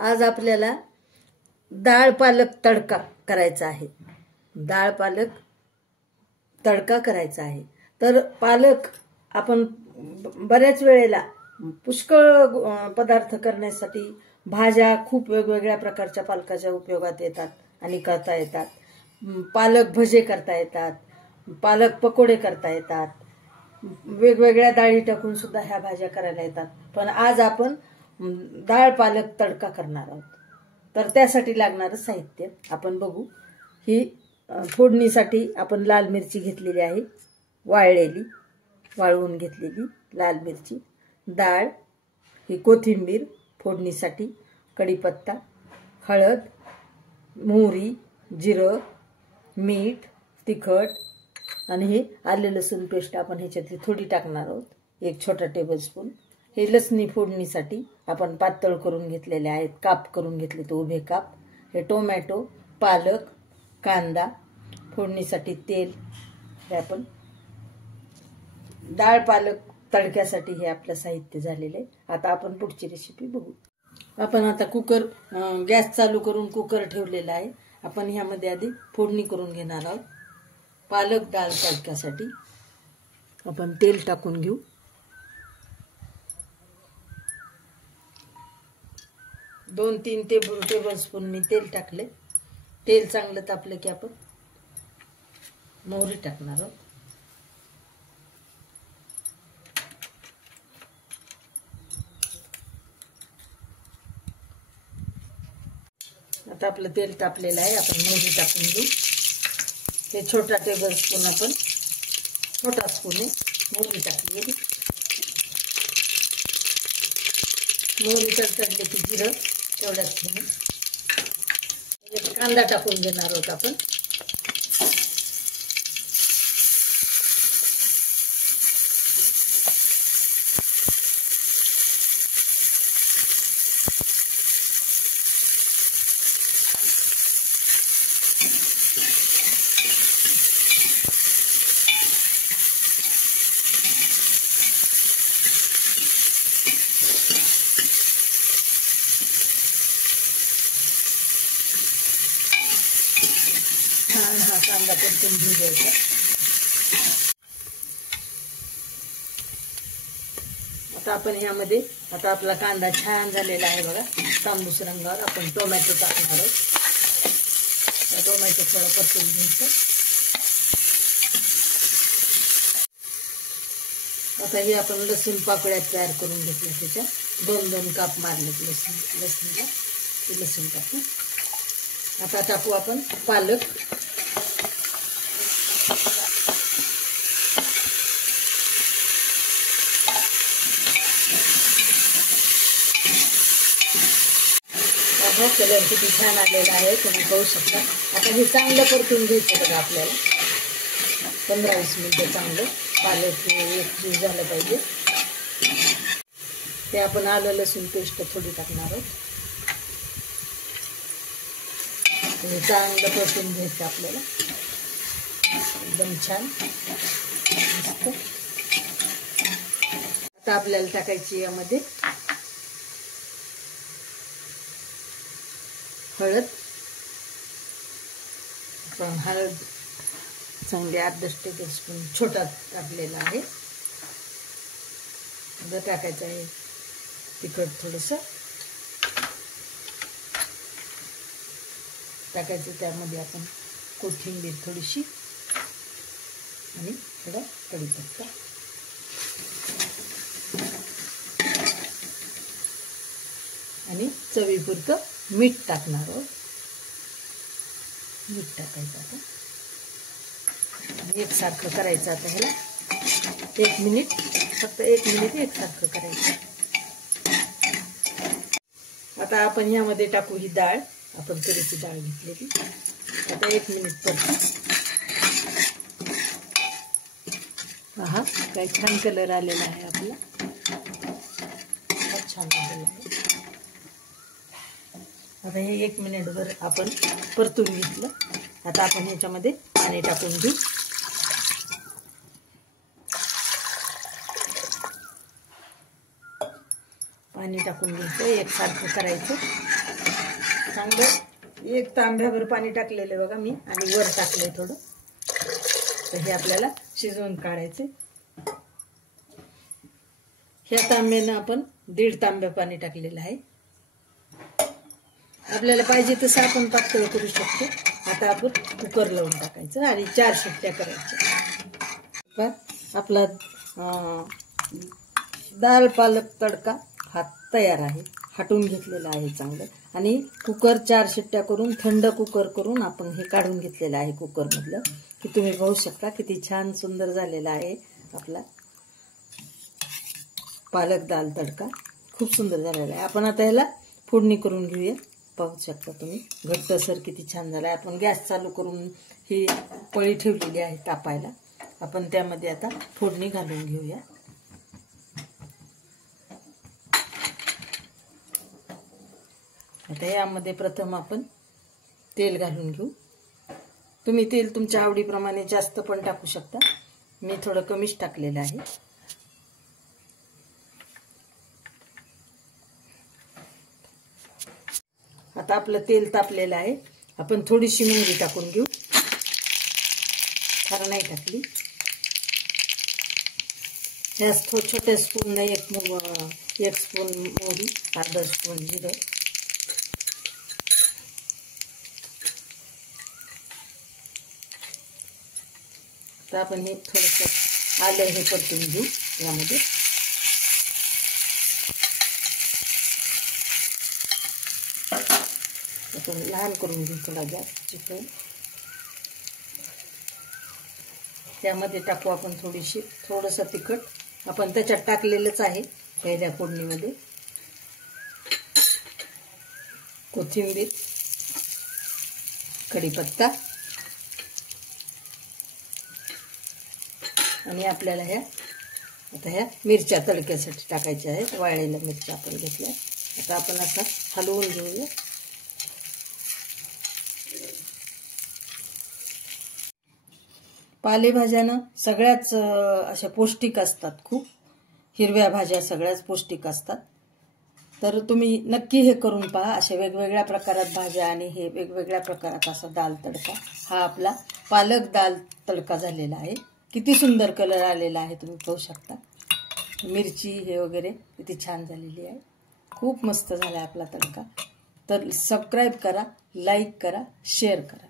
आज आपल्याला डाळ पालक तडका करायचा आहे। डाळ पालक तडका करायचा आहे। तर पालक आपण बऱ्याच वेळेला पुष्कळ पदार्थ करण्यासाठी भाज्या खूप वेगवेगळ्या प्रकारच्या पालकाच्या उपयोगात येतात आणि करता येतात। पालक भजे करता येतात, पालक पकोडे करता येतात, वेगवेगळ्या डाळी टाकून सुद्धा ह्या भाज्या करायला येतात। पण आज आपण डाळ पालक तडका करणार आहोत। तर त्यासाठी लागणारे साहित्य आपण बघू। ही फोडणीसाठी आपण लाल मिरची घेतलेली आहे, वाळलेली, वाळवून घेतलेली लाल मिरची, डाळ, ही कोथिंबीर फोडणीसाठी, कढीपत्ता, हळद, मोहरी, जिरं, मीठ, तिखट आणि हे आले लसूण पेस्ट आपण ह्याच्यातली थोडी टाकणार आहोत, 1 छोटा टेबलस्पून। हे लसणी फोडणीसाठी आपण पातळ करून घेतलेले आहेत, काप करून घेतले तो उभे काप। हे टोमॅटो, पालक, कांदा, फोडणीसाठी तेल, हे आपण डाळ पालक तडक्यासाठी हे आपलं साहित्य झालेले आहे। आता आपण पुढची रेसिपी बघू। आपण आता कुकर गॅस चालू करून कुकर ठेवलेला आहे। आपण ह्यामध्ये आधी फोडणी करून घेणार आहोत। पालक डाळ तडक्यासाठी आपण तेल टाकून घेऊ। 2-3 टेबलस्पून मी तेल टाकले। तेल चांगलं तापलं की आपण मोहरी टाकणार आहोत। आता आपलं तेल तापलेलं आहे, आपण मोहरी टाकून घेऊ। हे छोटा टेबलस्पून आपण छोटा स्पून आहे मोहरी टाकली आहे। मोहरी तडतडली की जिरं तेवढ्याच घेऊन कांदा टाकून घेणार आहोत आपण। हा कांदा परतून घेऊ द्यायचा। आता आपण यामध्ये आता आपला कांदा छान झालेला आहे बघा, तांबूस रंगावर। आपण टोमॅटो टाकणार आहोत। टोमॅटो थोडं परतून घ्यायचं। आता हे आपण लसूण पाकळ्या तयार करून घेतल्या, त्याच्या 2-2 काप मारलेत लसूणला, ते लसूण टाकू। आता टाकू आपण पालक। कलर किती छान आलेला आहे तुम्ही पाहू शकता। आता हे चांगलं परतून घ्यायचं बघा आपल्याला, 15-20 मिनिटं चांगलं पालक एकजीव झालं पाहिजे। ते आपण आलं लसूण पेस्ट थोडी टाकणार आहोत। हे चांगलं परतून घ्यायचं आपल्याला, एकदम छान मस्त। आता आपल्याला टाकायची यामध्ये हळद। आपण हळद चांगली 8-10 टेबलस्पून छोटा टाकलेला आहे। टाकायचं आहे तिखट थोडंसं टाकायचं, त्यामध्ये आपण कोथिंबीर थोडीशी आणि थोडा कढीपत्ता आणि चवीपुरतं मीठ टाकणार आहोत। मीठ टाकायचं आता, एकसारखं करायचं। आता ह्याला 1 मिनिट, फक्त 1 मिनिट एकसारखं करायचं। आता आपण यामध्ये टाकू ही डाळ, आपण तुरीची डाळ घेतलेली। आता 1 मिनिट परत। पहा काय छान कलर आलेला आहे आपला, खूप छान आलेला आहे। आता हे 1 मिनिटभर आपण परतून घेतलं। आता आपण ह्याच्यामध्ये पाणी टाकून घेऊ। पाणी टाकून घ्यायचं, एकसारखं करायचं। चांगलं 1 तांब्याभर पाणी टाकलेलं आहे बघा मी, आणि वर टाकलंय थोडं. तर हे आपल्याला शिजवून काढायचे. ह्या तांब्यानं आपण 1.5 तांब्या पाणी टाकलेलं आहे. आपल्याला पाहिजे तसं आपण पातळ करू शकतो. आता आपण कुकर लावून टाकायचं आणि 4 शिट्ट्या करायच्या. आपला डाळ पालक तडका हा तयार आहे. हटून घेतलेला आहे चांगलं. आणि कुकर 4 शिट्ट्या करून, थंड कुकर करून आपण हे काढून घेतलेलं आहे कुकरमधलं. की तुम्ही पाहू शकता किती छान सुंदर झालेला आहे आपला पालक दाल तडका. खूप सुंदर झालेला आहे. आपण आता ह्याला फोडणी करून घेऊया. पाहू शकता तुम्ही घट्टसर किती छान झाला आहे. आपण गॅस चालू करून ही पळी ठेवलेली आहे तापायला. आपण त्यामध्ये आता फोडणी घालून घेऊया. आता यामध्ये प्रथम आपण तेल घालून घेऊ. तुम्ही तेल तुमच्या आवडीप्रमाणे जास्त पण टाकू शकता. मी थोडं कमीच टाकलेलं आहे. आता आपलं तेल तापलेलं आहे. आपण थोडीशी मोहरी टाकून घेऊ. फार नाही टाकली. ह्या छोट्या स्पून 1 स्पून मोहरी, अर्धा स्पून जिरं, तर आपण हे थोडंसं आलं हे परतून घेऊ. यामध्ये आपण लहान करून घेऊ थोडा गॅस चिकन. त्यामध्ये टाकू आपण थोडंसं तिखट. आपण त्याच्यात टाकलेलंच आहे पहिल्या फोडणीमध्ये. कोथिंबीर, कढीपत्ता, आणि आपल्याला ह्या मिरच्या तडक्यासाठी टाकायच्या आहेत. वाळलेल्या मिरच्या आपण घेतल्या. आता आपण असं हलवून घेऊया. पालेभाज्यानं सगळ्याच अशा पौष्टिक असतात. खूप हिरव्या भाज्या सगळ्याच पौष्टिक असतात. तर तुम्ही नक्की हे करून पहा. अशा वेगवेगळ्या प्रकारात भाज्या आणि हे वेगवेगळ्या प्रकारात असा दाल तडका. हा आपला पालक दाल तडका झालेला आहे. किती सुंदर कलर आलेला आहे तुम्ही पाहू शकता. मिरची हे वगैरे किती छान झालेली आहे. खूप मस्त झाला आपला तडका. तर सबस्क्राईब करा, लाईक करा, शेअर करा.